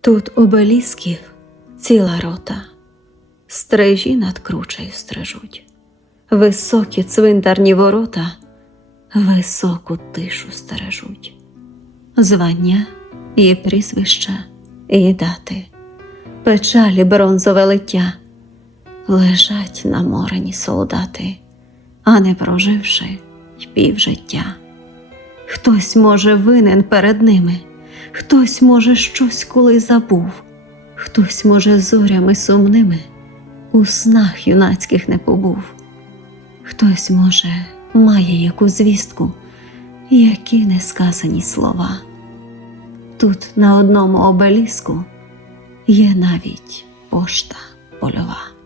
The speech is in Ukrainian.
Тут обелісків ціла рота, стрижі над кручею стрижуть, високі цвинтарні ворота, високу тишу стережуть, звання і прізвища, і дати, печалі бронзове лиття, лежать наморені солдати, а не проживши й півжиття. Хтось, може, винен перед ними, хтось, може, щось коли забув, хтось, може, зорями сумними у снах юнацьких не побув, хтось, може, має яку звістку, які несказані слова. Тут на одному обеліску є навіть пошта польова.